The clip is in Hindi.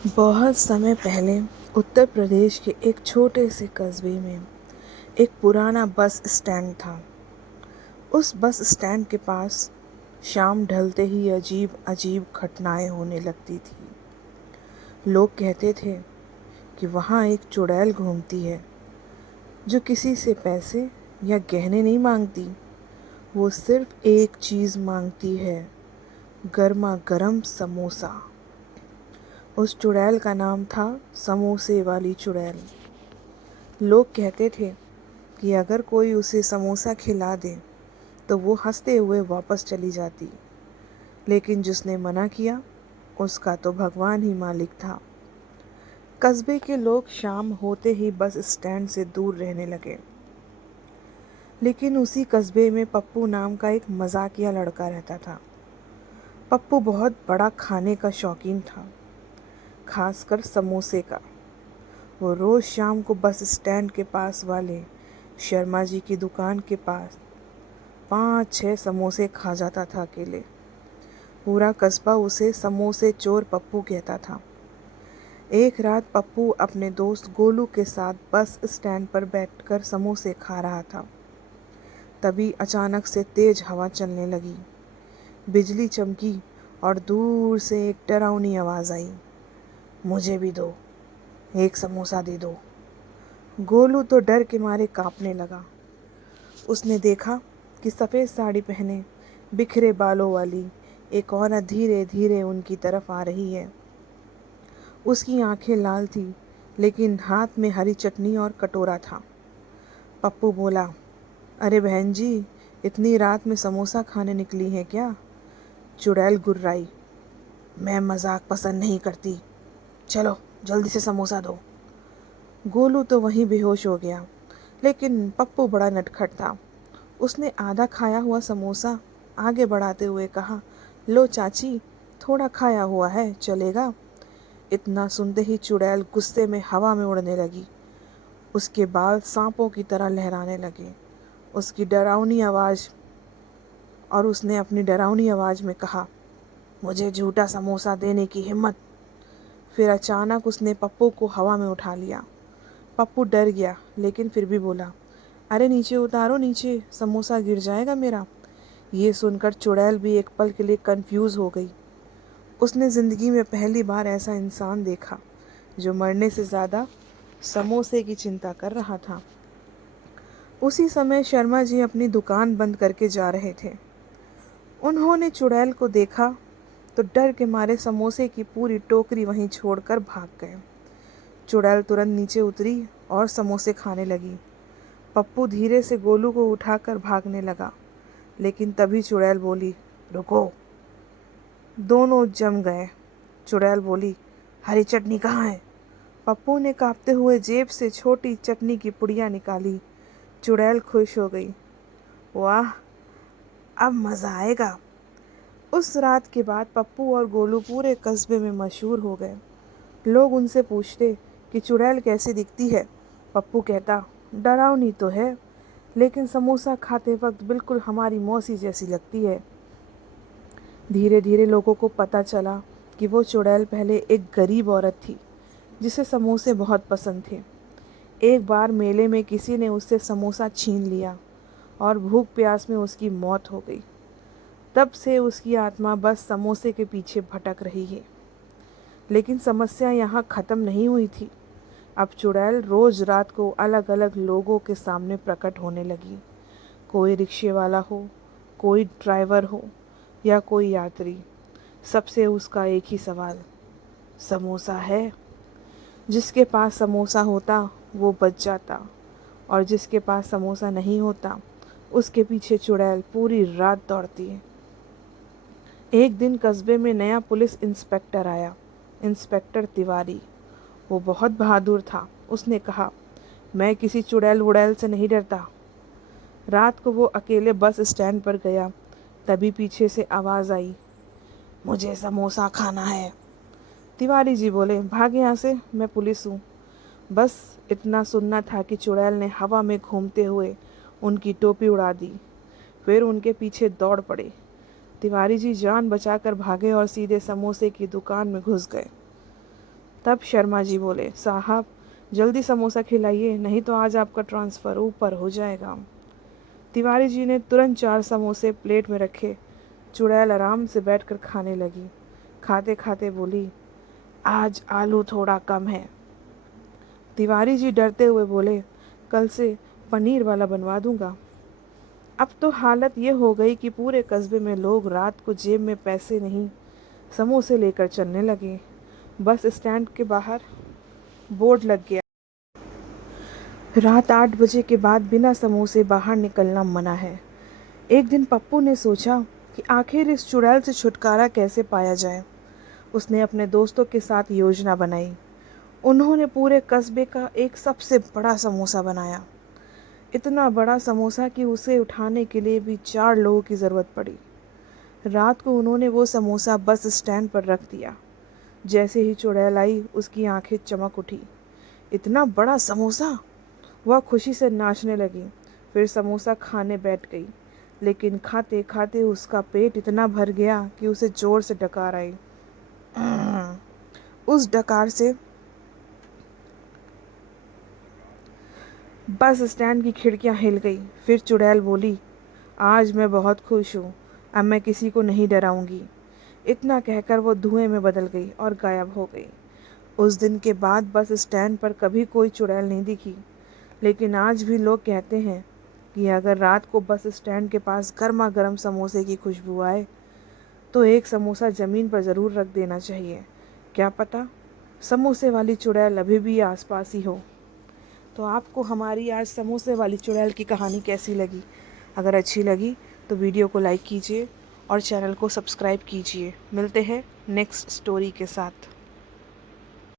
बहुत समय पहले उत्तर प्रदेश के एक छोटे से कस्बे में एक पुराना बस स्टैंड था। उस बस स्टैंड के पास शाम ढलते ही अजीब अजीब घटनाएं होने लगती थी। लोग कहते थे कि वहाँ एक चुड़ैल घूमती है जो किसी से पैसे या गहने नहीं मांगती। वो सिर्फ एक चीज़ मांगती है, गर्मा गर्म समोसा। उस चुड़ैल का नाम था समोसे वाली चुड़ैल। लोग कहते थे कि अगर कोई उसे समोसा खिला दे तो वो हंसते हुए वापस चली जाती, लेकिन जिसने मना किया उसका तो भगवान ही मालिक था। कस्बे के लोग शाम होते ही बस स्टैंड से दूर रहने लगे। लेकिन उसी कस्बे में पप्पू नाम का एक मजाकिया लड़का रहता था। पप्पू बहुत बड़ा खाने का शौकीन था, खासकर समोसे का। वो रोज़ शाम को बस स्टैंड के पास वाले शर्मा जी की दुकान के पास 5-6 समोसे खा जाता था अकेले। पूरा कस्बा उसे समोसे चोर पप्पू कहता था। एक रात पप्पू अपने दोस्त गोलू के साथ बस स्टैंड पर बैठकर समोसे खा रहा था। तभी अचानक से तेज हवा चलने लगी, बिजली चमकी और दूर से एक डरावनी आवाज़ आई, मुझे भी दो, एक समोसा दे दो। गोलू तो डर के मारे कांपने लगा। उसने देखा कि सफ़ेद साड़ी पहने बिखरे बालों वाली एक औरत धीरे धीरे उनकी तरफ आ रही है। उसकी आंखें लाल थी, लेकिन हाथ में हरी चटनी और कटोरा था। पप्पू बोला, अरे बहन जी, इतनी रात में समोसा खाने निकली हैं क्या? चुड़ैल गुर्राई, मैं मजाक पसंद नहीं करती, चलो जल्दी से समोसा दो। गोलू तो वहीं बेहोश हो गया, लेकिन पप्पू बड़ा नटखट था। उसने आधा खाया हुआ समोसा आगे बढ़ाते हुए कहा, लो चाची, थोड़ा खाया हुआ है, चलेगा? इतना सुनते ही चुड़ैल गुस्से में हवा में उड़ने लगी। उसके बाल सांपों की तरह लहराने लगे। उसकी डरावनी आवाज़ और उसने अपनी डरावनी आवाज़ में कहा, मुझे झूठा समोसा देने की हिम्मत। फिर अचानक उसने पप्पू को हवा में उठा लिया। पप्पू डर गया, लेकिन फिर भी बोला, अरे नीचे उतारो, नीचे समोसा गिर जाएगा मेरा। ये सुनकर चुड़ैल भी एक पल के लिए कंफ्यूज हो गई। उसने ज़िंदगी में पहली बार ऐसा इंसान देखा जो मरने से ज़्यादा समोसे की चिंता कर रहा था। उसी समय शर्मा जी अपनी दुकान बंद करके जा रहे थे। उन्होंने चुड़ैल को देखा तो डर के मारे समोसे की पूरी टोकरी वहीं छोड़कर भाग गए। चुड़ैल तुरंत नीचे उतरी और समोसे खाने लगी। पप्पू धीरे से गोलू को उठाकर भागने लगा, लेकिन तभी चुड़ैल बोली, रुको। दोनों जम गए। चुड़ैल बोली, हरी चटनी कहाँ है? पप्पू ने कांपते हुए जेब से छोटी चटनी की पुड़िया निकाली। चुड़ैल खुश हो गई, वाह, अब मज़ा आएगा। उस रात के बाद पप्पू और गोलू पूरे कस्बे में मशहूर हो गए। लोग उनसे पूछते कि चुड़ैल कैसी दिखती है? पप्पू कहता, डरावनी तो है, लेकिन समोसा खाते वक्त बिल्कुल हमारी मौसी जैसी लगती है। धीरे धीरे लोगों को पता चला कि वो चुड़ैल पहले एक गरीब औरत थी जिसे समोसे बहुत पसंद थे। एक बार मेले में किसी ने उससे समोसा छीन लिया और भूख प्यास में उसकी मौत हो गई। तब से उसकी आत्मा बस समोसे के पीछे भटक रही है। लेकिन समस्या यहाँ ख़त्म नहीं हुई थी। अब चुड़ैल रोज़ रात को अलग अलग लोगों के सामने प्रकट होने लगी। कोई रिक्शे वाला हो, कोई ड्राइवर हो या कोई यात्री, सबसे उसका एक ही सवाल, समोसा है? जिसके पास समोसा होता वो बच जाता, और जिसके पास समोसा नहीं होता उसके पीछे चुड़ैल पूरी रात दौड़ती है। एक दिन कस्बे में नया पुलिस इंस्पेक्टर आया, इंस्पेक्टर तिवारी। वो बहुत बहादुर था। उसने कहा, मैं किसी चुड़ैल वुड़ैल से नहीं डरता। रात को वो अकेले बस स्टैंड पर गया। तभी पीछे से आवाज़ आई, मुझे समोसा खाना है। तिवारी जी बोले, भाग यहाँ से, मैं पुलिस हूँ। बस इतना सुनना था कि चुड़ैल ने हवा में घूमते हुए उनकी टोपी उड़ा दी, फिर उनके पीछे दौड़ पड़े। तिवारी जी जान बचाकर भागे और सीधे समोसे की दुकान में घुस गए। तब शर्मा जी बोले, साहब जल्दी समोसा खिलाइए, नहीं तो आज आपका ट्रांसफ़र ऊपर हो जाएगा। तिवारी जी ने तुरंत 4 समोसे प्लेट में रखे। चुड़ैल आराम से बैठकर खाने लगी। खाते खाते बोली, आज आलू थोड़ा कम है। तिवारी जी डरते हुए बोले, कल से पनीर वाला बनवा दूंगा। अब तो हालत ये हो गई कि पूरे कस्बे में लोग रात को जेब में पैसे नहीं, समोसे लेकर चलने लगे। बस स्टैंड के बाहर बोर्ड लग गया, रात 8 बजे के बाद बिना समोसे बाहर निकलना मना है। एक दिन पप्पू ने सोचा कि आखिर इस चुड़ैल से छुटकारा कैसे पाया जाए। उसने अपने दोस्तों के साथ योजना बनाई। उन्होंने पूरे कस्बे का एक सबसे बड़ा समोसा बनाया। इतना बड़ा समोसा कि उसे उठाने के लिए भी 4 लोगों की ज़रूरत पड़ी। रात को उन्होंने वो समोसा बस स्टैंड पर रख दिया। जैसे ही चुड़ैल आई, उसकी आंखें चमक उठी। इतना बड़ा समोसा! वह खुशी से नाचने लगी। फिर समोसा खाने बैठ गई, लेकिन खाते खाते उसका पेट इतना भर गया कि उसे जोर से डकार आई। उस डकार से बस स्टैंड की खिड़कियां हिल गई। फिर चुड़ैल बोली, आज मैं बहुत खुश हूँ, अब मैं किसी को नहीं डराऊंगी। इतना कहकर वो धुएं में बदल गई और गायब हो गई। उस दिन के बाद बस स्टैंड पर कभी कोई चुड़ैल नहीं दिखी। लेकिन आज भी लोग कहते हैं कि अगर रात को बस स्टैंड के पास गर्मा गर्म समोसे की खुशबू आए तो एक समोसा ज़मीन पर ज़रूर रख देना चाहिए। क्या पता समोसे वाली चुड़ैल अभी भी आसपास ही हो। तो आपको हमारी आज समोसे वाली चुड़ैल की कहानी कैसी लगी? अगर अच्छी लगी तो वीडियो को लाइक कीजिए और चैनल को सब्सक्राइब कीजिए। मिलते हैं नेक्स्ट स्टोरी के साथ।